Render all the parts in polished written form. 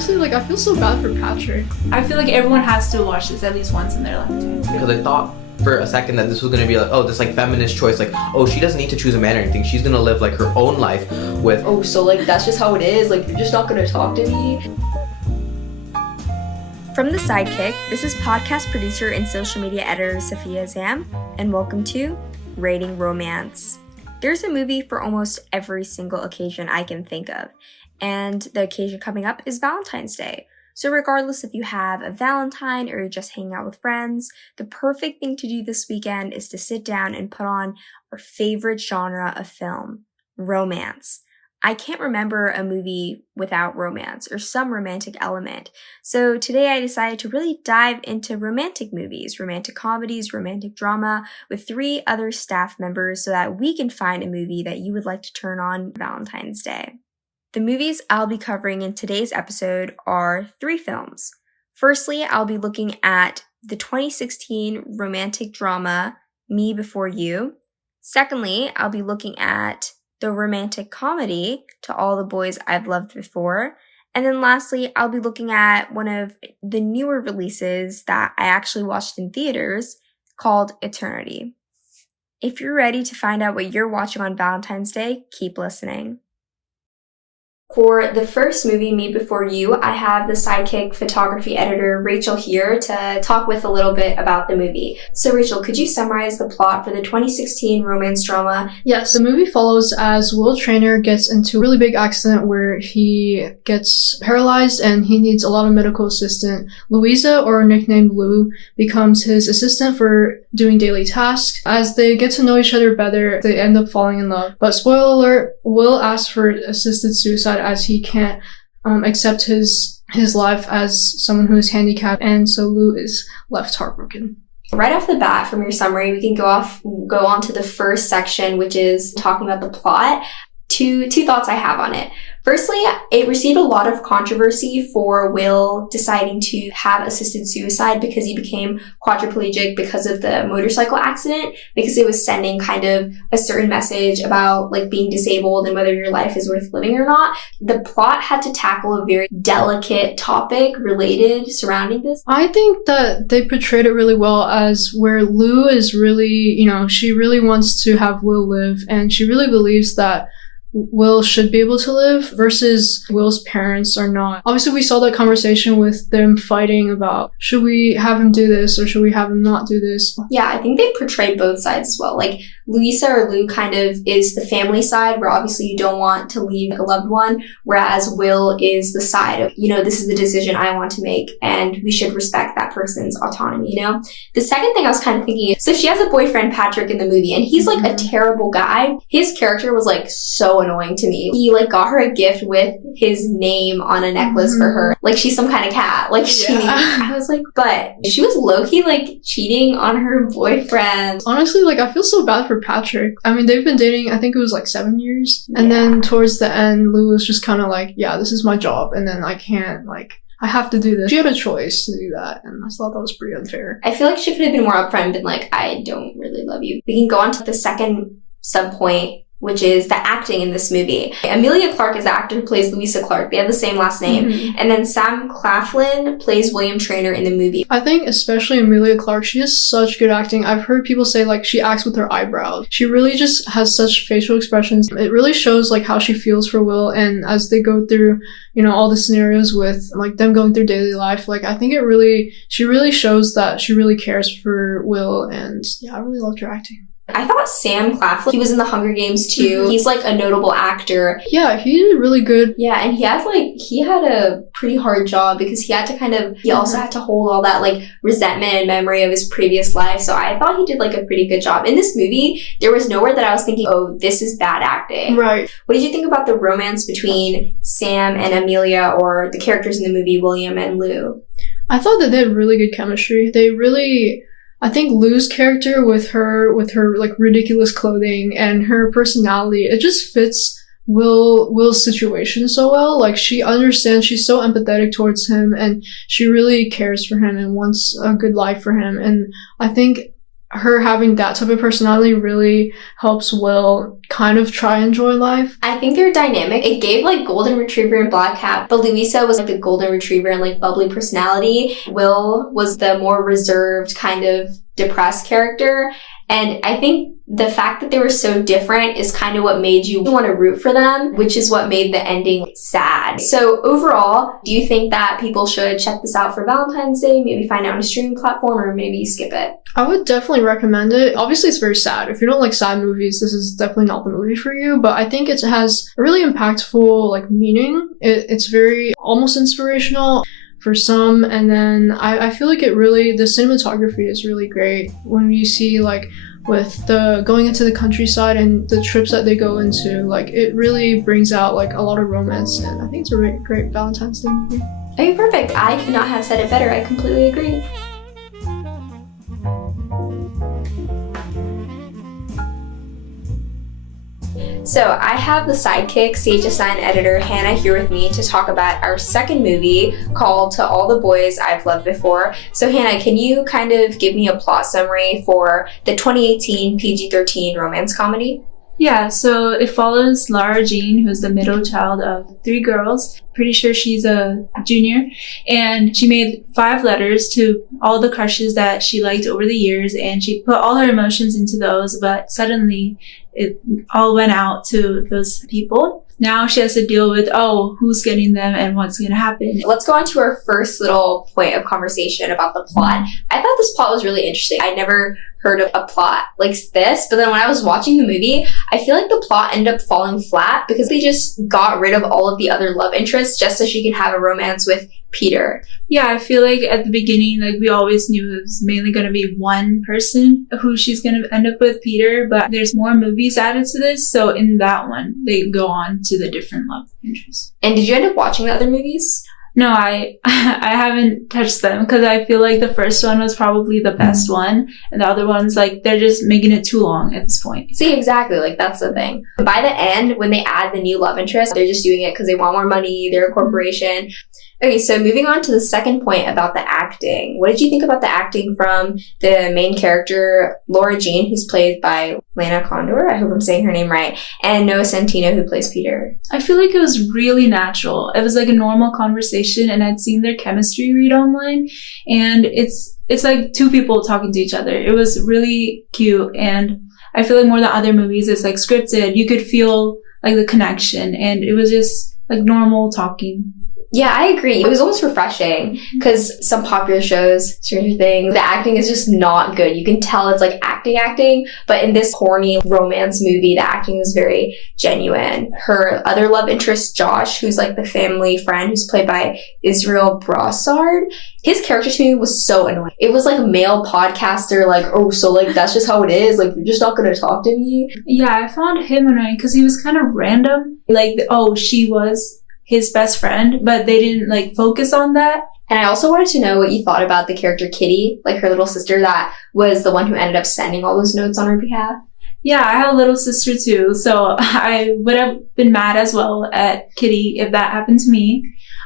Honestly, like, I feel so bad for Patrick. I feel like everyone has to watch this at least once in their lifetime. Because I thought for a second that this was gonna be like, oh, this like feminist choice, like, oh, she doesn't need to choose a man or anything. She's gonna live like her own life with. Oh, so like that's just how it is. Like you're just not gonna talk to me. From The Sidekick, this is podcast producer and social media editor Sophia Zam, and welcome to Rating Romance. There's a movie for almost every single occasion I can think of, and the occasion coming up is Valentine's Day. So regardless if you have a Valentine or you're just hanging out with friends, the perfect thing to do this weekend is to sit down and put on our favorite genre of film, romance. I can't remember a movie without romance or some romantic element. So today I decided to really dive into romantic movies, romantic comedies, romantic drama with 3 other staff members so that we can find a movie that you would like to turn on Valentine's Day. The movies I'll be covering in today's episode are 3 films. Firstly, I'll be looking at the 2016 romantic drama Me Before You. Secondly, I'll be looking at the romantic comedy To All the Boys I've Loved Before. And then lastly, I'll be looking at one of the newer releases that I actually watched in theaters called Eternity. If you're ready to find out what you're watching on Valentine's Day, keep listening. For the first movie, Me Before You, I have the Sidekick photography editor, Rachel, here to talk with a little bit about the movie. So Rachel, could you summarize the plot for the 2016 romance drama? Yes, the movie follows as Will Traynor gets into a really big accident where he gets paralyzed and he needs a lot of medical assistance. Louisa, or nicknamed Lou, becomes his assistant for doing daily tasks. As they get to know each other better, they end up falling in love. But spoiler alert, Will asks for assisted suicide as he can't accept his life as someone who is handicapped, and so Lou is left heartbroken. Right off the bat, from your summary, we can go on to the first section, which is talking about the plot. Two thoughts I have on it. Firstly, it received a lot of controversy for Will deciding to have assisted suicide because he became quadriplegic because of the motorcycle accident, because it was sending kind of a certain message about like being disabled and whether your life is worth living or not. The plot had to tackle a very delicate topic related surrounding this. I think that they portrayed it really well, as where Lou is really, she really wants to have Will live, and she really believes that Will should be able to live versus Will's parents are not. Obviously, we saw that conversation with them fighting about, should we have him do this or should we have him not do this? Yeah, I think they portrayed both sides as well. Like, Louisa or Lou kind of is the family side where obviously you don't want to leave a loved one, whereas Will is the side of, this is the decision I want to make and we should respect that person's autonomy, The second thing I was kind of thinking is, so she has a boyfriend, Patrick, in the movie, and he's like a terrible guy. His character was like so annoying to me. He like got her a gift with his name on a necklace for her. Like she's some kind of cat. Like I was like, but she was low-key like cheating on her boyfriend. Honestly, like I feel so bad for Patrick. I mean, they've been dating, I think it was like 7 years. And then towards the end, Lou was just kind of like, yeah, this is my job. And then I can't I have to do this. She had a choice to do that, and I thought that was pretty unfair. I feel like she could have been more upfront and been like, I don't really love you. We can go on to the second subpoint, which is the acting in this movie. Emilia Clarke is the actor who plays Louisa Clarke. They have the same last name. Mm-hmm. And then Sam Claflin plays William Traynor in the movie. I think especially Emilia Clarke, she has such good acting. I've heard people say she acts with her eyebrows. She really just has such facial expressions. It really shows how she feels for Will, and as they go through, all the scenarios with them going through daily life, I think she really shows that she really cares for Will, and yeah, I really loved her acting. I thought Sam Claflin, he was in the Hunger Games too. Mm-hmm. He's a notable actor. Yeah, he did really good. Yeah, and he had a pretty hard job because he had to he also had to hold all that resentment and memory of his previous life. So I thought he did a pretty good job. In this movie, there was nowhere that I was thinking, oh, this is bad acting. Right. What did you think about the romance between Sam and Amelia, or the characters in the movie, William and Lou? I thought that they had really good chemistry. I think Lou's character with her ridiculous clothing and her personality, it just fits Will's situation so well. She understands, she's so empathetic towards him, and she really cares for him and wants a good life for him. And I think her having that type of personality really helps Will kind of try and enjoy life. I think they're dynamic. It gave like Golden Retriever and Black Cat, but Louisa was like the Golden Retriever and like bubbly personality. Will was the more reserved kind of depressed character. And I think the fact that they were so different is kind of what made you want to root for them, which is what made the ending sad. So overall, do you think that people should check this out for Valentine's Day, maybe find out on a streaming platform, or maybe skip it? I would definitely recommend it. Obviously, it's very sad. If you don't like sad movies, this is definitely not the movie for you. But I think it has a really impactful like meaning. It's very almost inspirational for some, and then I feel like the cinematography is really great when you see like with the going into the countryside and the trips that they go into, like it really brings out like a lot of romance, and I think it's a really great Valentine's Day movie. Okay, perfect. I could not have said it better. I completely agree. So I have the sidekick, CHSI editor Hannah here with me to talk about our second movie called To All the Boys I've Loved Before. So Hannah, can you kind of give me a plot summary for the 2018 PG-13 romance comedy? Yeah, so it follows Lara Jean, who's the middle child of 3 girls. Pretty sure she's a junior. And she made 5 letters to all the crushes that she liked over the years, and she put all her emotions into those, but suddenly it all went out to those people. Now she has to deal with, who's getting them and what's going to happen. Let's go on to our first little point of conversation about the plot. I thought this plot was really interesting. I never heard of a plot like this, but then when I was watching the movie, I feel like the plot ended up falling flat because they just got rid of all of the other love interests just so she could have a romance with Peter. Yeah, I feel like at the beginning, like we always knew it was mainly going to be one person who she's going to end up with, Peter, but there's more movies added to this, so in that one, they go on to the different love interests. And did you end up watching the other movies? No, I haven't touched them because I feel like the first one was probably the best one, and the other ones, like, they're just making it too long at this point. See, exactly, like, that's the thing. By the end, when they add the new love interest, they're just doing it because they want more money, they're a corporation. Okay, so moving on to the second point about the acting. What did you think about the acting from the main character, Lara Jean, who's played by Lana Condor? I hope I'm saying her name right. And Noah Centineo, who plays Peter. I feel like it was really natural. It was like a normal conversation, and I'd seen their chemistry read online, and it's like 2 people talking to each other. It was really cute, and I feel like more than other movies, it's like scripted. You could feel like the connection, and it was just like normal talking. Yeah, I agree. It was almost refreshing because some popular shows, Stranger Things, the acting is just not good. You can tell it's like acting, but in this corny romance movie, the acting was very genuine. Her other love interest, Josh, who's like the family friend who's played by Israel Brassard, his character to me was so annoying. It was like a male podcaster, like, so like that's just how it is? Like, you're just not going to talk to me? Yeah, I found him annoying because he was kind of random. Like, she was his best friend, but they didn't like focus on that. And I also wanted to know what you thought about the character Kitty, like her little sister that was the one who ended up sending all those notes on her behalf. Yeah, I have a little sister too, so I would have been mad as well at Kitty if that happened to me.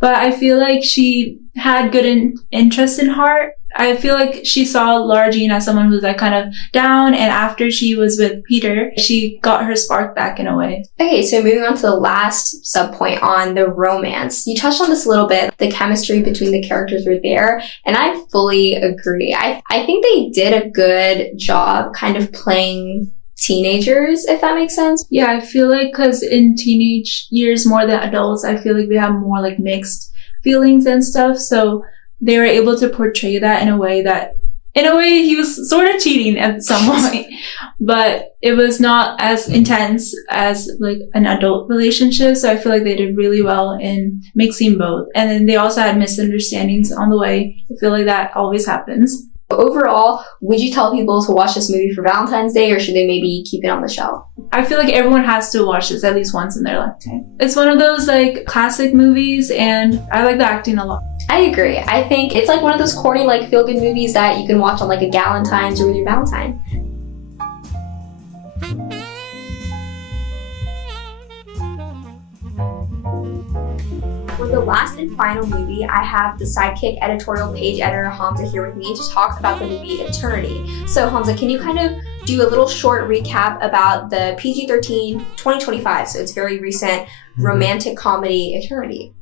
But I feel like she had good interest in heart. I feel like she saw Lara Jean as someone who's like kind of down, and after she was with Peter, she got her spark back in a way. Okay, so moving on to the last sub-point on the romance. You touched on this a little bit. The chemistry between the characters were there, and I fully agree. I think they did a good job kind of playing teenagers, if that makes sense. Yeah, I feel like because in teenage years more than adults, I feel like we have more like mixed feelings and stuff, so they were able to portray that in a way he was sort of cheating at some point, but it was not as intense as like an adult relationship. So I feel like they did really well in mixing both. And then they also had misunderstandings on the way. I feel like that always happens. Overall, would you tell people to watch this movie for Valentine's Day, or should they maybe keep it on the shelf? I feel like everyone has to watch this at least once in their lifetime. It's one of those like classic movies, and I like the acting a lot. I agree. I think it's like one of those corny like feel-good movies that you can watch on like a Galentine's or with your Valentine. for the last and final movie, I have the Sidekick editorial page editor Hamza here with me to talk about the movie Eternity. So Hamza, can you kind of do a little short recap about the PG-13 2025, so it's very recent, romantic comedy Eternity?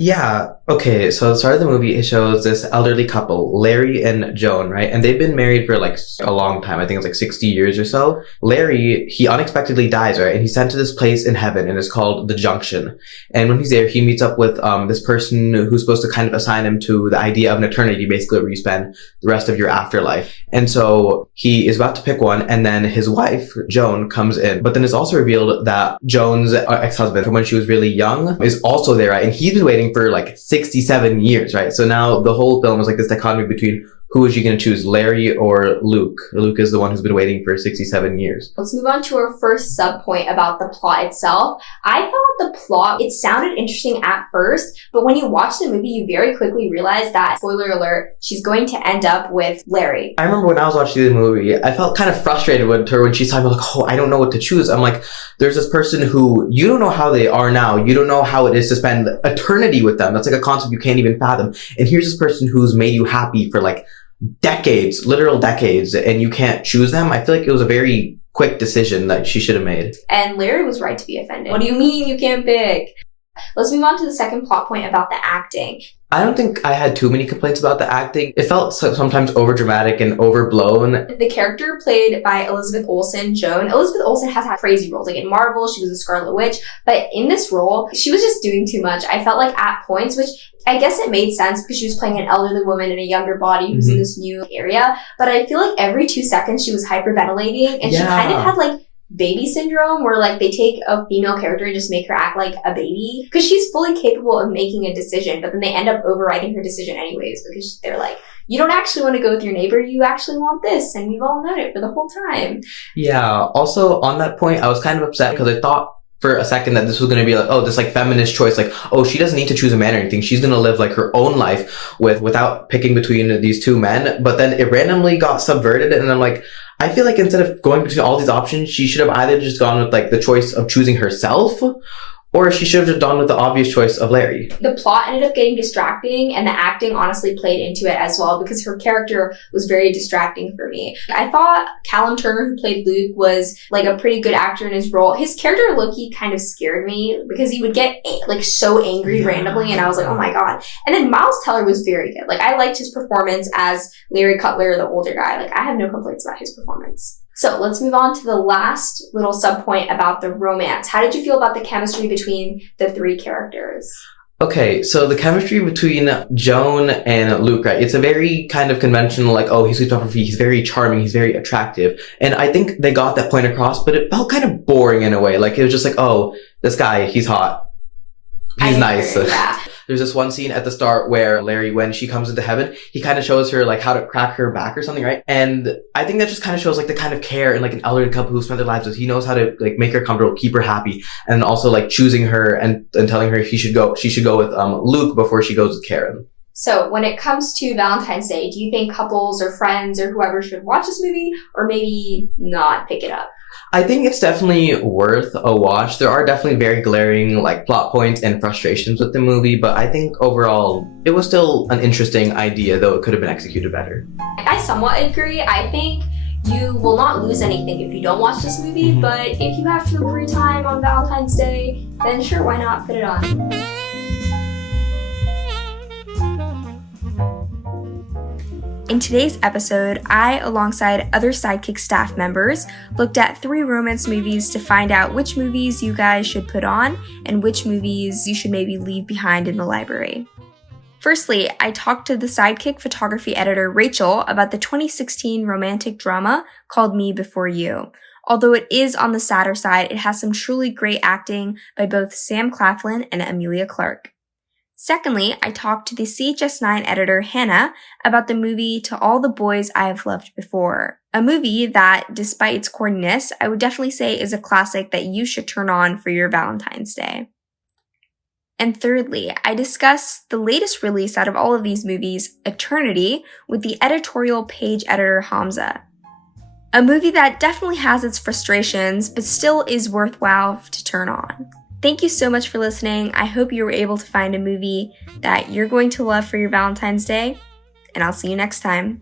Yeah, okay, so at the start of the movie, it shows this elderly couple, Larry and Joan, right? And they've been married for like a long time. I think it's like 60 years or so. Larry, he unexpectedly dies, right? And he's sent to this place in heaven, and it's called the Junction. And when he's there, he meets up with this person who's supposed to kind of assign him to the idea of an eternity, basically where you spend the rest of your afterlife. And so he is about to pick one, and then his wife, Joan, comes in. But then it's also revealed that Joan's ex-husband, from when she was really young, is also there, right? And he's been waiting for like 67 years, right? So now the whole film is like this dichotomy between who is she going to choose, Larry or Luke? Luke is the one who's been waiting for 67 years. Let's move on to our first sub point about the plot itself. I thought the plot, it sounded interesting at first, but when you watch the movie, you very quickly realize that, spoiler alert, she's going to end up with Larry. I remember when I was watching the movie, I felt kind of frustrated with her when she's talking about like, oh, I don't know what to choose. I'm like, there's this person who you don't know how they are now. You don't know how it is to spend eternity with them. That's like a concept you can't even fathom. And here's this person who's made you happy for like decades, literal decades, and you can't choose them. I feel like it was a very quick decision that she should have made. And Larry was right to be offended. What do you mean you can't pick? Let's move on to the second plot point about the acting. I don't think I had too many complaints about the acting. It felt sometimes overdramatic and overblown. The character played by Elizabeth Olsen, Joan. Elizabeth Olsen has had crazy roles. Like in Marvel, she was a Scarlet Witch. But in this role, she was just doing too much. I felt like at points, which I guess it made sense because she was playing an elderly woman in a younger body who's in this new area. But I feel like every 2 seconds she was hyperventilating. And she kind of had like baby syndrome, where like they take a female character and just make her act like a baby because she's fully capable of making a decision, but then they end up overriding her decision anyways because they're like, you don't actually want to go with your neighbor, you actually want this, and we've all known it for the whole time. Yeah, also on that point, I was kind of upset because I thought for a second that this was going to be like, oh, this like feminist choice, like, oh, she doesn't need to choose a man or anything, she's going to live like her own life without picking between these two men. But then it randomly got subverted, and I'm like, I feel like instead of going between all these options, she should have either just gone with like the choice of choosing herself, or she should have just gone with the obvious choice of Larry. The plot ended up getting distracting, and the acting honestly played into it as well because her character was very distracting for me. I thought Callum Turner, who played Luke, was like a pretty good actor in his role. His character Loki kind of scared me because he would get like so angry randomly, and I was like, oh my god. And then Miles Teller was very good. Like I liked his performance as Larry Cutler, the older guy. Like I have no complaints about his performance. So let's move on to the last little sub-point about the romance. How did you feel about the chemistry between the 3 characters? Okay, so the chemistry between Joan and Luke, right? It's a very kind of conventional, like, oh, he sweeps off her feet, he's very charming, he's very attractive. And I think they got that point across, but it felt kind of boring in a way. Like, it was just like, oh, this guy, he's hot. He's nice. Yeah. There's this one scene at the start where Larry, when she comes into heaven, he kind of shows her like how to crack her back or something, right? And I think that just kind of shows like the kind of care and like an elderly couple who spent their lives with. He knows how to like make her comfortable, keep her happy, and also like choosing her and she should go with Luke before she goes with Karen. So when it comes to Valentine's Day, do you think couples or friends or whoever should watch this movie or maybe not pick it up? I think it's definitely worth a watch. There are definitely very glaring like plot points and frustrations with the movie, but I think overall it was still an interesting idea, though it could have been executed better. I somewhat agree. I think you will not lose anything if you don't watch this movie, but if you have some free time on Valentine's Day, then sure, why not put it on? In today's episode, I, alongside other Sidekick staff members, looked at 3 romance movies to find out which movies you guys should put on and which movies you should maybe leave behind in the library. Firstly, I talked to the Sidekick photography editor Rachel about the 2016 romantic drama called Me Before You. Although it is on the sadder side, it has some truly great acting by both Sam Claflin and Emilia Clarke. Secondly, I talked to the CHS9 editor Hannah about the movie To All the Boys I Have Loved Before, a movie that, despite its corniness, I would definitely say is a classic that you should turn on for your Valentine's Day. And thirdly, I discussed the latest release out of all of these movies, Eternity, with the editorial page editor Hamza. A movie that definitely has its frustrations, but still is worthwhile to turn on. Thank you so much for listening. I hope you were able to find a movie that you're going to love for your Valentine's Day, and I'll see you next time.